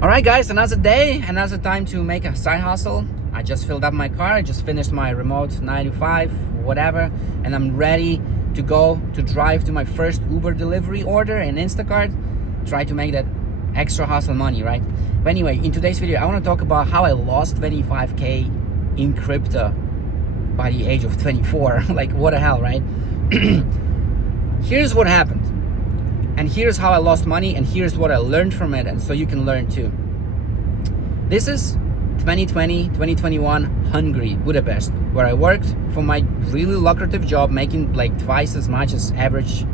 Alright guys, another day, another time to make a side hustle. I just filled up my car, I just finished my remote 9 to 5, whatever, and I'm ready to go to drive to my first Uber delivery order in Instacart, try to make that extra hustle money, right? But anyway, in today's video, I want to talk about how I lost 25k in crypto by the age of 24. Like, what the hell, right? Here's what happened. And here's how I lost money, and here's what I learned from it, and so you can learn too. This is 2020, 2021 Hungary, Budapest, where I worked for my really lucrative job, making like twice as much as average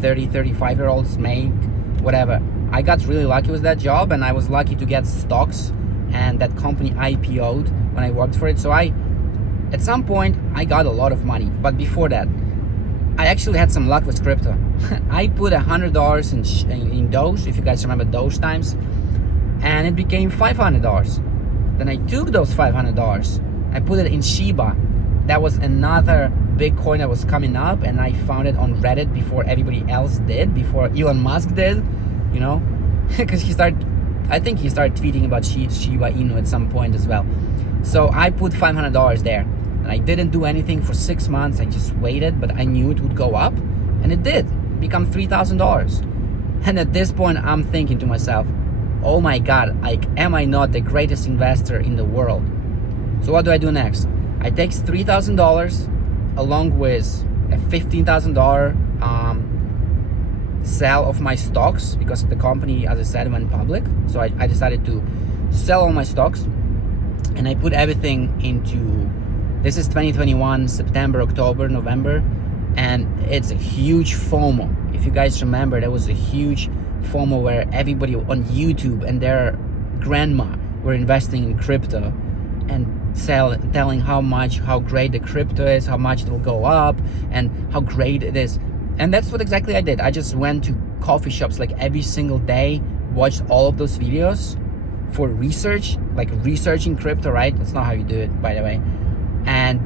30, 35-year-olds make, whatever. I got really lucky with that job, and I was lucky to get stocks, and that company IPO'd when I worked for it. So at some point, I got a lot of money. But before that, I actually had some luck with crypto. I put $100 in Doge, if you guys remember Doge times, and it became $500. Then I took those $500, I put it in Shiba. That was another big coin that was coming up, and I found it on Reddit before everybody else did, before Elon Musk did, you know, because I think he started tweeting about Shiba Inu at some point as well. So I put $500 there. And I didn't do anything for 6 months. I just waited, but I knew it would go up, and it did become $3,000. And at this point, I'm thinking to myself, oh my God, like, am I not the greatest investor in the world? So what do I do next? I take $3,000 along with a $15,000 sell of my stocks, because the company, as I said, went public. So I decided to sell all my stocks, and I put everything into, this is 2021, September, October, November, and it's a huge FOMO. If you guys remember, there was a huge FOMO where everybody on YouTube and their grandma were investing in crypto and telling how great the crypto is, how much it will go up, and how great it is. And that's what exactly I did. I just went to coffee shops like every single day, watched all of those videos for research, like researching crypto, right? That's not how you do it, by the way. And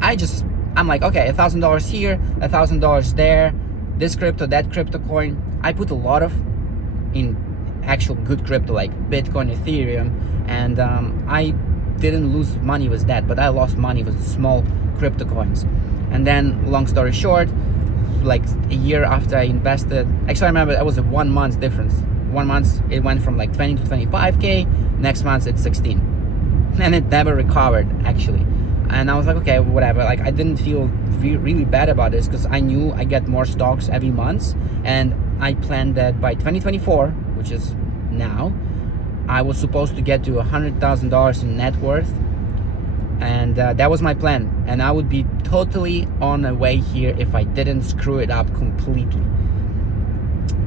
I'm like, okay, $1,000 here, $1,000 there, this crypto, that crypto coin. I put a lot of in actual good crypto like Bitcoin, Ethereum, and I didn't lose money with that, but I lost money with small crypto coins. And then, long story short, like a year after I invested, actually I remember that was a 1 month difference. 1 month it went from like 20 to 25k, next month it's 16, and it never recovered actually. And I was like, okay, whatever. Like, I didn't feel really bad about this, because I knew I get more stocks every month, and I planned that by 2024, which is now, I was supposed to get to $100,000 in net worth, and that was my plan. And I would be totally on the way here if I didn't screw it up completely.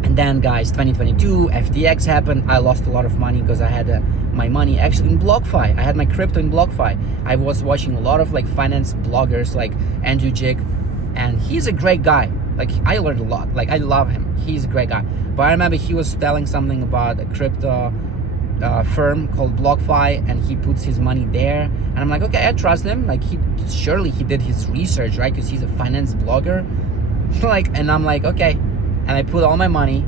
And then, guys, 2022, FTX happened. I lost a lot of money because I had my money actually in BlockFi. I had my crypto in BlockFi. I was watching a lot of like finance bloggers like Andrew Jig, and he's a great guy. Like, I learned a lot. Like, I love him. He's a great guy. But I remember he was telling something about a crypto firm called BlockFi, and he puts his money there. And I'm like, okay, I trust him. Like, surely he did his research, right? Because he's a finance blogger. Like, and I'm like, okay. And I put all my money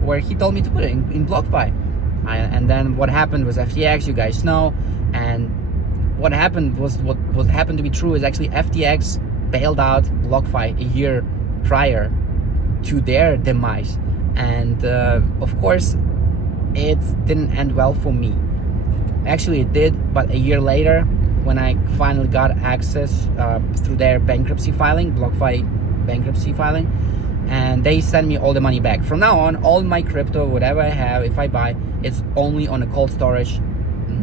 where he told me to put it, in BlockFi. And then what happened was FTX, you guys know. And what happened was, what happened to be true is actually FTX bailed out BlockFi a year prior to their demise. And of course, it didn't end well for me. Actually, it did, but a year later, when I finally got access through their bankruptcy filing, BlockFi bankruptcy filing, and they send me all the money back. From now on, all my crypto, whatever I have, if I buy, it's only on a cold storage.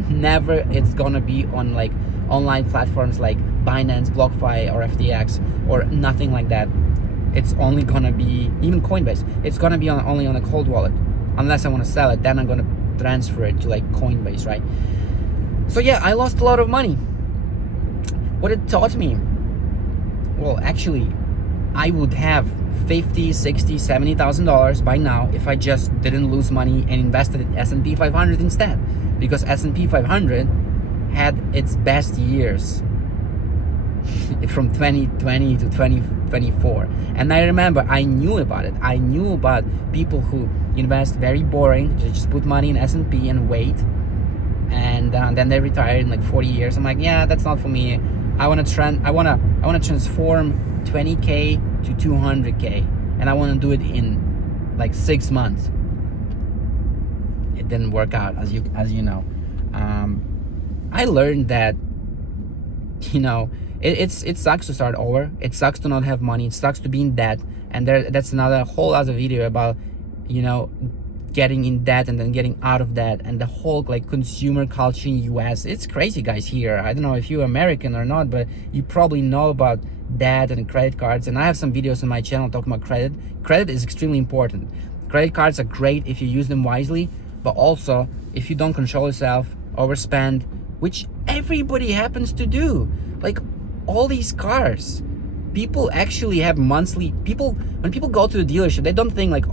Never it's gonna be on like online platforms like Binance, BlockFi, or FTX, or nothing like that. It's only gonna be, even Coinbase, it's gonna be only on a cold wallet. Unless I wanna sell it, then I'm gonna transfer it to like Coinbase, right? So yeah, I lost a lot of money. What it taught me, well, actually, I would have $50,000, $60,000, $70,000 by now if I just didn't lose money and invested in S&P 500 instead, because S&P 500 had its best years from 2020 to 2024. And I remember I knew about it. I knew about people who invest very boring. They just put money in S&P and wait, and then they retire in like 40 years. I'm like, yeah, that's not for me. I want to transform 20k to 200k, and I want to do it in like 6 months. It didn't work out, as you know. I learned that, you know, it sucks to start over. It sucks to not have money. It sucks to be in debt. And that's another whole other video about, you know, getting in debt and then getting out of debt, and the whole like consumer culture in US. It's crazy, guys, here. I don't know if you're American or not, but you probably know about debt and credit cards. And I have some videos on my channel talking about credit. Credit is extremely important. Credit cards are great if you use them wisely, but also if you don't control yourself, overspend, which everybody happens to do. Like all these cars, people actually have monthly, when people go to the dealership, they don't think like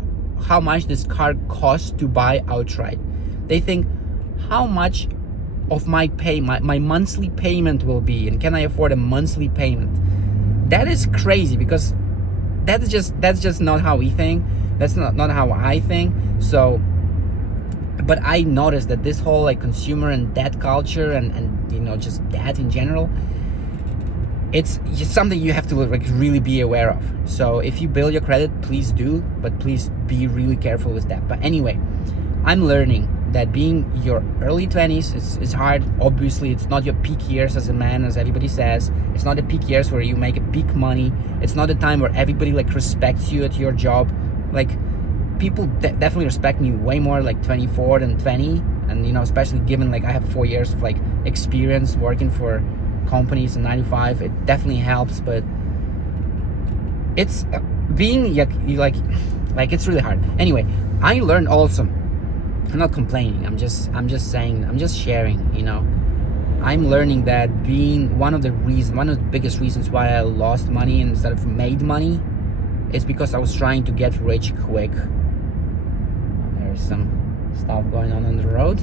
how much this car costs to buy outright. They think, how much of my monthly payment will be, and can I afford a monthly payment? That is crazy, because that's just not how we think. That's not how I think. So, but I noticed that this whole like consumer and debt culture and you know, just debt in general, it's just something you have to like really be aware of. So if you build your credit, please do, but please be really careful with that. But anyway, I'm learning that being your early 20s is hard. Obviously, it's not your peak years as a man, as everybody says. It's not the peak years where you make a big money. It's not the time where everybody like respects you at your job. Like people definitely respect me way more like 24 than 20. And you know, especially given like I have 4 years of like experience working for companies in 95, it definitely helps. But it's being like it's really hard. Anyway, I learned also, I'm not complaining, I'm just saying, I'm just sharing, you know. I'm learning that being one of the biggest reasons why I lost money instead of made money is because I was trying to get rich quick. There's some stuff going on the road,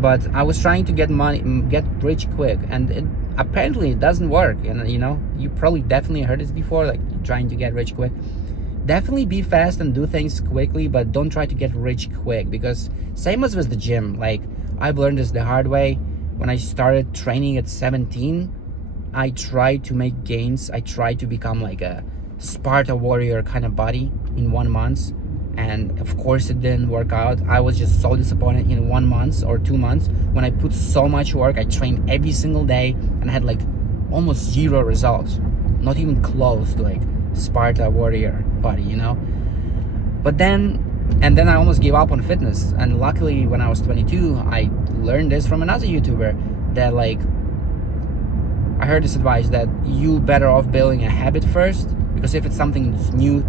but I was trying to get rich quick, and apparently it doesn't work. And you know, you probably definitely heard this before, like trying to get rich quick. Definitely be fast and do things quickly, but don't try to get rich quick, because same as with the gym. Like I've learned this the hard way. When I started training at 17, I tried to make gains. I tried to become like a Sparta warrior kind of body in 1 month. And of course it didn't work out. I was just so disappointed in 1 month or 2 months when I put so much work. I trained every single day and I had like almost zero results. Not even close to like Sparta warrior body, you know. But then I almost gave up on fitness. And luckily when I was 22, I learned this from another YouTuber, that like I heard this advice that you better off building a habit first, because if it's something that's new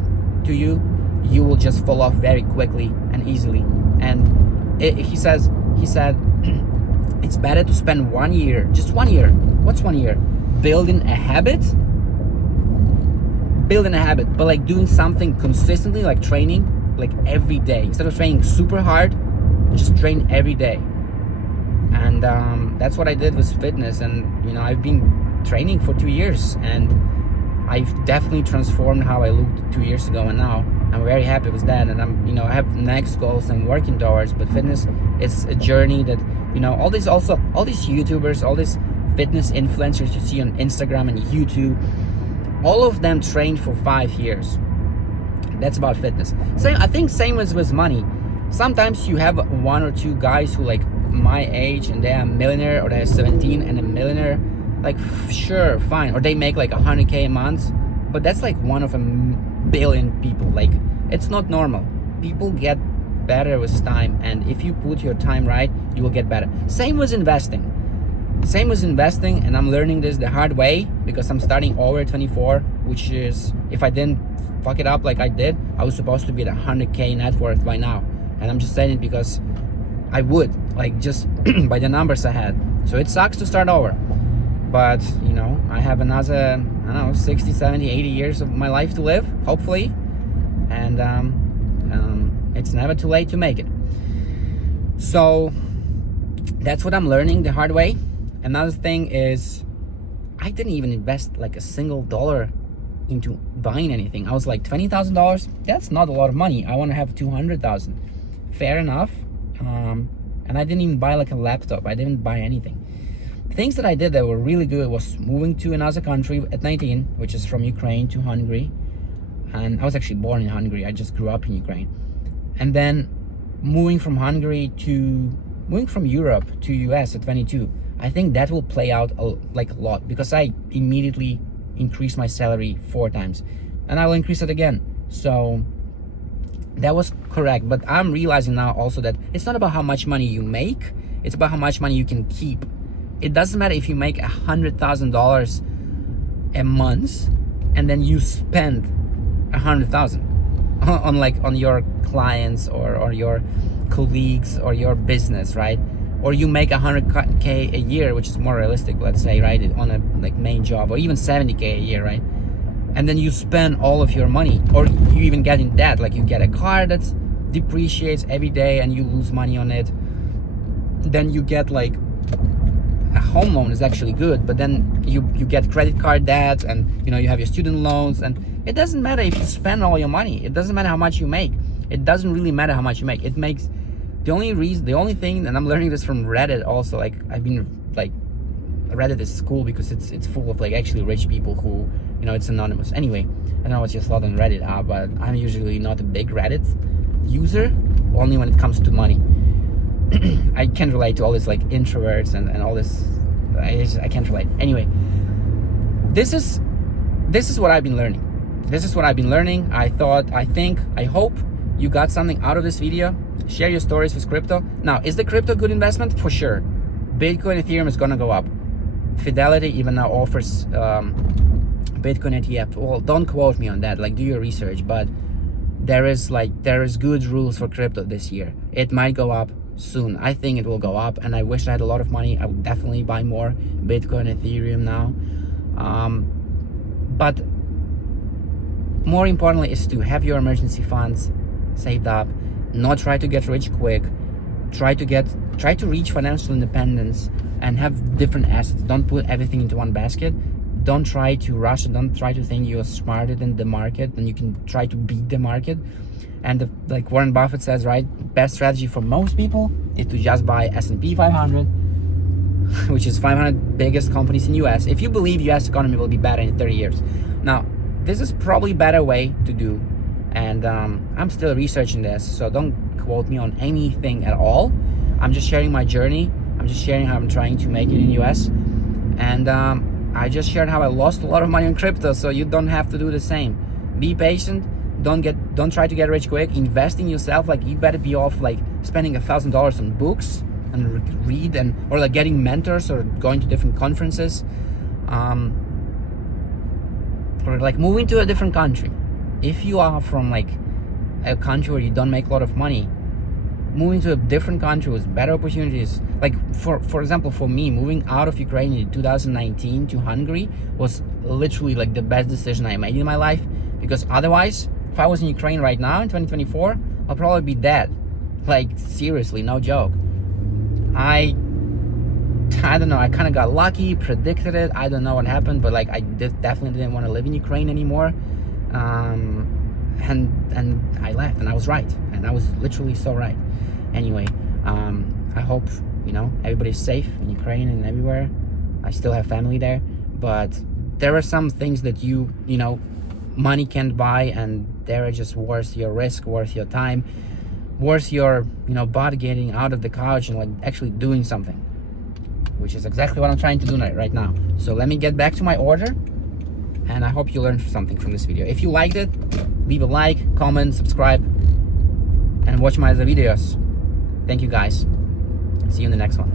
to you, you will just fall off very quickly and easily. And he said it's better to spend 1 year, just 1 year. What's 1 year? Building a habit, but like doing something consistently, like training like every day. Instead of training super hard, just train every day. And that's what I did with fitness. And you know, I've been training for 2 years, and I've definitely transformed how I looked 2 years ago, and now I'm very happy with that. And I'm, you know, I have next goals I'm working towards. But fitness is a journey that, you know, all these YouTubers, all these fitness influencers you see on Instagram and YouTube, all of them trained for 5 years. That's about fitness. I think same as with money. Sometimes you have 1 or 2 guys who like my age and they're a millionaire, or they're 17 and a millionaire. Like sure, fine. Or they make like 100k a month, but that's like one of a billion people. Like it's not normal. People get better with time, and if you put your time right, you will get better. Same with investing, and I'm learning this the hard way, because I'm starting over at 24, which is, if I didn't fuck it up like I did, I was supposed to be at 100k net worth by now. And I'm just saying it because I would, like, just by the numbers I had. So it sucks to start over, but you know, I have another, I don't know, 60, 70, 80 years of my life to live, hopefully. And it's never too late to make it. So that's what I'm learning the hard way. Another thing is, I didn't even invest like a single dollar into buying anything. I was like, $20,000, that's not a lot of money. I want to have 200,000. Fair enough. And I didn't even buy like a laptop. I didn't buy anything. Things that I did that were really good was moving to another country at 19, which is from Ukraine to Hungary. And I was actually born in Hungary. I just grew up in Ukraine. And then moving from Europe to US at 22. I think that will play out a lot, because I immediately increased my salary 4 times, and I will increase it again. So that was correct. But I'm realizing now also that it's not about how much money you make, it's about how much money you can keep. It doesn't matter if you make $100,000 a month and then you spend 100,000 on your clients or your colleagues or your business, right? Or you make 100K a year, which is more realistic, let's say, right, on a main job, or even 70K a year, right? And then you spend all of your money, or you even get in debt, like you get a car that depreciates every day and you lose money on it. Then you get like a home loan is actually good, but then you get credit card debt, and you have your student loans, and it doesn't matter if you spend all your money. It doesn't matter how much you make. It doesn't really matter how much you make. It makes the only thing, and I'm learning this from Reddit also, like I've been like, Reddit is cool because it's full of like actually rich people who, it's anonymous. Anyway, I don't know what your thought on Reddit are, but I'm usually not a big Reddit user, only when it comes to money. I can't relate to all this like introverts and all this. I can't relate. Anyway, this is what I've been learning. I hope you got something out of this video. Share your stories with crypto. Now, is the crypto a good investment? For sure. Bitcoin, Ethereum is gonna go up. Fidelity even now offers Bitcoin ETF. Well, don't quote me on that. Like, do your research. But there is good rules for crypto this year. It might go up soon. I think it will go up, and I wish I had a lot of money. I would definitely buy more Bitcoin, Ethereum now. But more importantly is to have your emergency funds saved up. Not try to get rich quick. Try to reach financial independence and have different assets. Don't put everything into one basket. Don't try to rush it. Don't try to think you're smarter than the market and you can try to beat the market. And like Warren Buffett says, right, best strategy for most people is to just buy S&P 500, which is 500 biggest companies in US. If you believe US economy will be better in 30 years. Now, this is probably a better way to do. And I'm still researching this, so don't quote me on anything at all. I'm just sharing my journey. I'm just sharing how I'm trying to make it in US. And I just shared how I lost a lot of money on crypto, so you don't have to do the same. Be patient. Don't try to get rich quick. Invest in yourself. Like, you better be off like spending $1,000 on books and read or like getting mentors or going to different conferences, or like moving to a different country. If you are from like a country where you don't make a lot of money, moving to a different country with better opportunities, like for example, for me, moving out of Ukraine in 2019 to Hungary was literally like the best decision I made in my life, because otherwise, if I was in Ukraine right now in 2024, I'll probably be dead. Like, seriously, no joke. I don't know, I kind of got lucky, predicted it. I don't know what happened, but like I definitely didn't want to live in Ukraine anymore. And I left, and I was right, and I was literally so right. Anyway, I hope everybody's safe in Ukraine and everywhere. I still have family there, but there are some things that money can't buy, and they're just worth your risk, worth your time, worth your body getting out of the couch and like actually doing something, which is exactly what I'm trying to do right now. So let me get back to my order. And I hope you learned something from this video. If you liked it, leave a like, comment, subscribe, and watch my other videos. Thank you guys. See you in the next one.